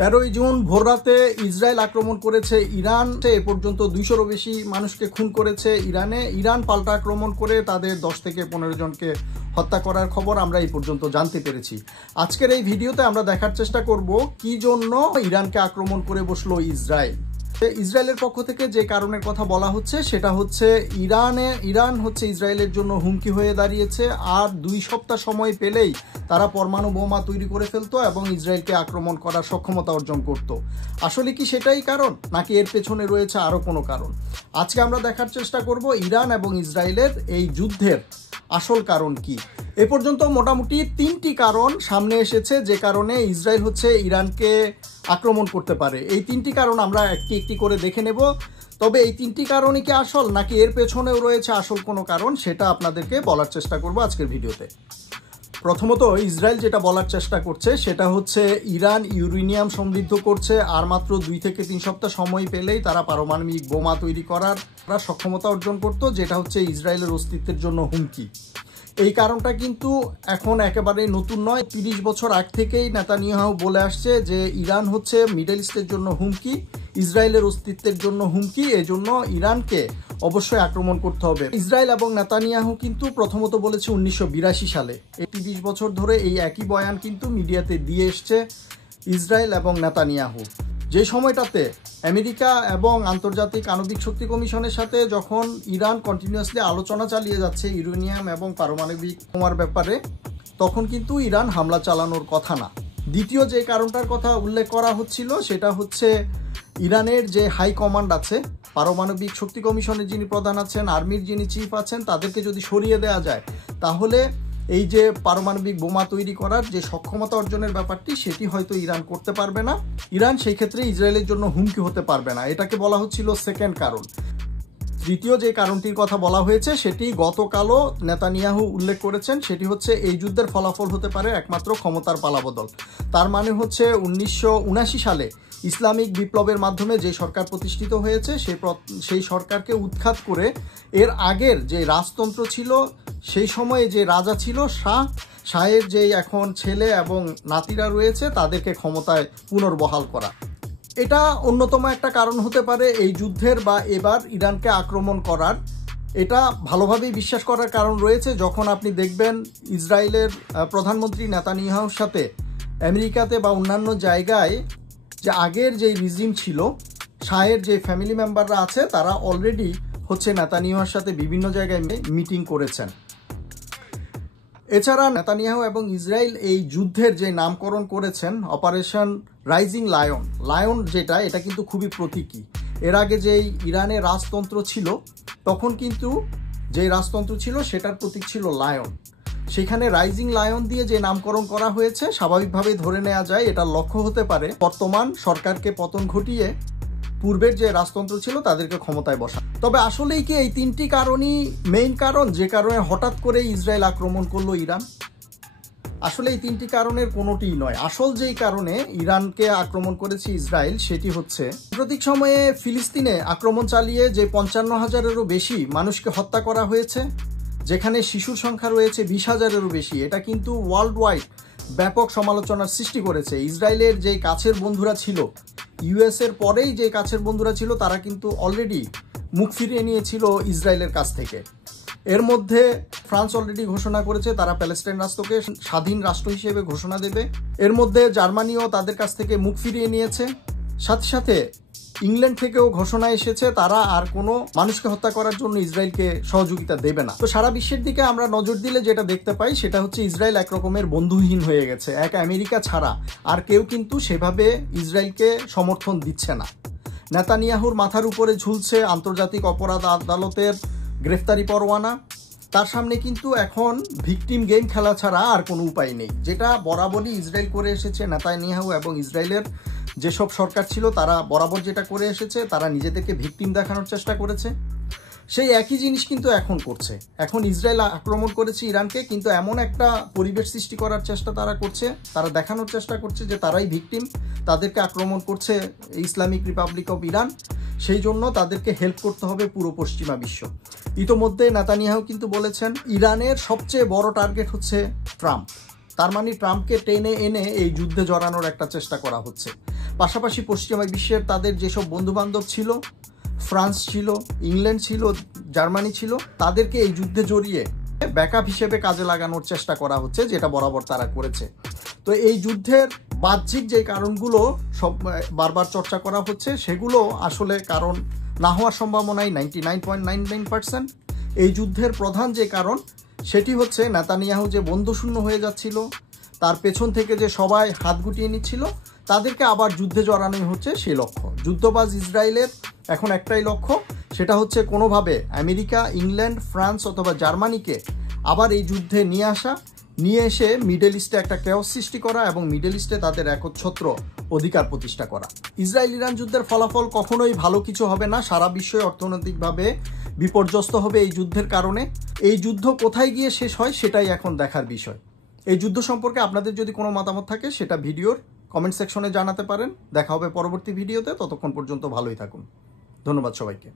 13ই June ভোররাতে Israel আক্রমণ করেছে ইরান। এ পর্যন্ত 200-রও বেশি মানুষকে খুন করেছে ইরানে। ইরান পাল্টা আক্রমণ করে তাদের 10 থেকে 15 জনকে হত্যা করার খবর আমরা এই পর্যন্ত জানতে পেরেছি। আজকের এই ভিডিওতে আমরা দেখার চেষ্টা করব কি জন্য ইরানকে আক্রমণ করে বসলো ইসরায়েল। ইসরায়েলের পক্ষ থেকে যে কারণের কথা বলা হচ্ছে সেটা হচ্ছে ইরান হচ্ছে ইসরায়েলের জন্য হুমকি হয়ে দাঁড়িয়েছে। আর 2 সপ্তাহ সময় পেলেই তারা পরমাণু বোমা তৈরি করে ফেলতো এবং ইসরায়েলকে আক্রমণ করার সক্ষমতা অর্জন করত। আসলে কি সেটাই কারণ, নাকি এর পেছনে রয়েছে আরও কোনো কারণ? আজকে আমরা দেখার চেষ্টা করব ইরান এবং ইসরায়েলের এই যুদ্ধের আসল কারণ কি। এ পর্যন্ত মোটামুটি 3টি কারণ সামনে এসেছে যে কারণে ইসরায়েল হচ্ছে ইরানকে আক্রমণ করতে পারে। এই 3টি কারণ আমরা একটি একটি করে দেখে নেব। তবে এই 3টি কারণই কি আসল, নাকি এর পেছনেও রয়েছে আসল কোনো কারণ, সেটা আপনাদেরকে বলার চেষ্টা করব আজকের ভিডিওতে। প্রথমত ইসরায়েল যেটা বলার চেষ্টা করছে সেটা হচ্ছে ইরান ইউরেনিয়াম সমৃদ্ধ করছে, আর মাত্র 2 থেকে 3 সপ্তাহ সময় পেলেই তারা পারমাণবিক বোমা তৈরি করার সক্ষমতা অর্জন করত, যেটা হচ্ছে ইসরায়েলের অস্তিত্বের জন্য হুমকি। এই কারণটা কিন্তু এখন একেবারে নতুন নয়। 30 বছর আগ থেকেই নেতানিয়াহু বলে আসছে যে ইরান হচ্ছে মিডল ইস্টের জন্য হুমকি, ইসরায়েলের অস্তিত্বের জন্য হুমকি, এজন্য ইরানকে অবশ্যই আক্রমণ করতে হবে। ইসরায়েল এবং নেতানিয়াহু কিন্তু প্রথমত বলেছে 1982 সালে। এই 30 বছর ধরে এই একই বয়ান কিন্তু মিডিয়াতে দিয়ে এসছে ইসরায়েল এবং নেতানিয়াহু। যে সময়টাতে আমেরিকা এবং আন্তর্জাতিক আণবিক শক্তি কমিশনের সাথে যখন ইরান কন্টিনিউয়াসলি আলোচনা চালিয়ে যাচ্ছে ইউরেনিয়াম এবং পারমাণবিক বোমার ব্যাপারে, তখন কিন্তু ইরান হামলা চালানোর কথা না। দ্বিতীয় যে কারণটার কথা উল্লেখ করা হচ্ছিল সেটা হচ্ছে ইরানের যে হাই কমান্ড আছে, পারমাণবিক শক্তি কমিশনের যিনি প্রধান আছেন, আর্মির যিনি চিফ আছেন, তাদেরকে যদি সরিয়ে দেওয়া যায় তাহলে এই যে পারমাণবিক বোমা তৈরি করার যে সক্ষমতা অর্জনের ব্যাপারটি সেটি হয়তো ইরান করতে পারবে না। ইরান সেই ক্ষেত্রে ইসরায়েলের জন্য হুমকি হতে পারবে না। এটাকে বলা হচ্ছিল সেকেন্ড কারণ। তৃতীয় যে কারণটির কথা বলা হয়েছে সেটি গতকালও নেতানিয়াহু উল্লেখ করেছেন, সেটি হচ্ছে এই যুদ্ধের ফলাফল হতে পারে একমাত্র ক্ষমতার পালাবদল। তার মানে হচ্ছে 1979 সালে ইসলামিক বিপ্লবের মাধ্যমে যে সরকার প্রতিষ্ঠিত হয়েছে সেই সরকারকে উৎখাত করে এর আগের যে রাজতন্ত্র ছিল, সেই সময়ে যে রাজা ছিল শাহের যে এখন ছেলে এবং নাতিরা রয়েছে তাদেরকে ক্ষমতায় পুনর্বহাল করা। এটা অন্যতম একটা কারণ হতে পারে এই যুদ্ধের বা এবার ইরানকে আক্রমণ করার। এটা ভালোভাবেই বিশ্বাস করার কারণ রয়েছে যখন আপনি দেখবেন ইসরায়েলের প্রধানমন্ত্রী নেতানিয়াহুর সাথে আমেরিকাতে বা অন্যান্য জায়গায় যে আগের যে রিজিম ছিল, শাহের যে ফ্যামিলি মেম্বাররা আছে তারা অলরেডি হচ্ছে নেতানিয়াহুর সাথে বিভিন্ন জায়গায় মিটিং করেছেন। এছাড়া নেতানিয়াহু এবং ইসরায়েল এই যুদ্ধের যে নামকরণ করেছেন অপারেশন রাইজিং লায়ন যেটা, এটা কিন্তু খুবই প্রতীকী। এর আগে যেই ইরানের রাজতন্ত্র ছিল তখন কিন্তু যে রাজতন্ত্র ছিল সেটার প্রতীক ছিল লায়ন। সেখানে রাইজিং লায়ন দিয়ে যে নামকরণ করা হয়েছে, স্বাভাবিকভাবেই ধরে নেওয়া যায় এটার লক্ষ্য হতে পারে বর্তমান সরকারকে পতন ঘটিয়ে পূর্বের যে রাজতন্ত্র ছিল তাদেরকে ক্ষমতায় বসা। তবে আসলেই কি এই 3টি কারণই মেইন কারণ যে কারণে হঠাৎ করে ইসরায়েল আক্রমণ করলো ইরান? আসলে এই 3টি কারণের কোনোটিই নয়। আসল যেই কারণে ইরানকে আক্রমণ করেছে ইসরায়েল সেটি হচ্ছে সাম্প্রতিক সময়ে ফিলিস্তিনে আক্রমণ চালিয়ে যে 55,000-এরও বেশি মানুষকে হত্যা করা হয়েছে, যেখানে শিশুর সংখ্যা রয়েছে 20,000-এরও বেশি। এটা কিন্তু ওয়ার্ল্ড ওয়াইড ব্যাপক সমালোচনার সৃষ্টি করেছে। ইসরায়েলের যেই কাছের বন্ধুরা ছিল, ইউএস এর পরেই যে কাছের বন্ধুরা ছিল, তারা কিন্তু অলরেডি মুখ ফিরিয়ে নিয়েছিল ইসরায়েলের কাছ থেকে। এর মধ্যে ফ্রান্স অলরেডি ঘোষণা করেছে তারা প্যালেস্টাইন রাষ্ট্রকে স্বাধীন রাষ্ট্র হিসেবে ঘোষণা দেবে। এর মধ্যে জার্মানিও তাদের কাছ থেকে মুখ ফিরিয়ে নিয়েছে। সাথে সাথে ইংল্যান্ড থেকেও ঘোষণা এসেছে তারা আর কোনো মানুষকে হত্যা করার জন্য ইসরায়েলকে সহযোগিতা দেবে না। তো সারা বিশ্বের দিকে আমরা নজর দিলে যেটা দেখতে পাই সেটা হচ্ছে ইসরায়েল একরকমের বন্ধুহীন হয়ে গেছে। এক আমেরিকা ছাড়া আর কেউ কিন্তু সেভাবে ইসরায়েলকে সমর্থন দিচ্ছে না। নেতানিয়াহুর মাথার উপরে ঝুলছে আন্তর্জাতিক অপরাধ আদালতের গ্রেফতারি পরোয়ানা। তার সামনে কিন্তু এখন ভিকটিম গেম খেলা ছাড়া আর কোনো উপায় নেই, যেটা বরাবরই ইসরায়েল করে এসেছে। নেতানিয়াহু এবং ইসরায়েলের যেসব সরকার ছিল তারা বরাবর যেটা করে এসেছে, তারা নিজেদেরকে ভিকটিম দেখানোর চেষ্টা করেছে। সেই একই জিনিস কিন্তু এখন করছে। এখন ইসরায়েল আক্রমণ করেছে ইরানকে, কিন্তু এমন একটা পরিবেশ সৃষ্টি করার চেষ্টা তারা করছে, তারা দেখানোর চেষ্টা করছে যে তারাই ভিকটিম, তাদেরকে আক্রমণ করছে ইসলামিক রিপাবলিক অফ ইরান, সেই জন্য তাদেরকে হেল্প করতে হবে পুরো পশ্চিমা বিশ্ব। ইতোমধ্যে নেতানিয়াহু কিন্তু বলেছেন ইরানের সবচেয়ে বড় টার্গেট হচ্ছে ট্রাম্প। তার মানে ট্রাম্পকে টেনে এনে এই যুদ্ধে জড়ানোর একটা চেষ্টা করা হচ্ছে। পাশাপাশি পশ্চিমা বিশ্বের তাদের যেসব বন্ধুবান্ধব ছিল, ফ্রান্স ছিল, ইংল্যান্ড ছিল, জার্মানি ছিল, তাদেরকে এই যুদ্ধে জড়িয়ে ব্যাকআপ হিসেবে কাজে লাগানোর চেষ্টা করা হচ্ছে, যেটা বরাবর তারা করেছে। তো এই যুদ্ধের বাহ্যিক যে কারণগুলো সব বারবার চর্চা করা হচ্ছে, সেগুলো আসলে কারণ না হওয়ার সম্ভাবনাই 99.99%। এই যুদ্ধের প্রধান যে কারণ সেটি হচ্ছে নেতানিয়াহু যে বন্ধুশূন্য হয়ে যাচ্ছিল, তার পেছন থেকে যে সবাই হাত গুটিয়ে নিচ্ছিল, তাদেরকে আবার যুদ্ধে জড়ানোই হচ্ছে সেই লক্ষ্য। যুদ্ধবাজ ইসরায়েলের এখন একটাই লক্ষ্য, সেটা হচ্ছে কোনোভাবে আমেরিকা, ইংল্যান্ড, ফ্রান্স অথবা জার্মানিকে আবার এই যুদ্ধে নিয়ে আসা, নিয়ে এসে মিডল ইস্টে একটা কেওস সৃষ্টি করা এবং মিডল ইস্টে তাদের একচ্ছত্র অধিকার প্রতিষ্ঠা করা। ইসরায়েল ইরান যুদ্ধের ফলাফল কখনোই ভালো কিছু হবে না, সারা বিশ্বই অর্থনৈতিকভাবে বিপর্যস্ত হবে এই যুদ্ধের কারণে। এই যুদ্ধ কোথায় গিয়ে শেষ হয় সেটাই এখন দেখার বিষয়। এই যুদ্ধ সম্পর্কে আপনাদের যদি কোনো মতামত থাকে সেটা ভিডিওর কমেন্ট সেকশনে জানাতে পারেন। দেখা হবে পরবর্তী ভিডিওতে, ততক্ষণ পর্যন্ত ভালোই থাকুন। ধন্যবাদ সবাইকে।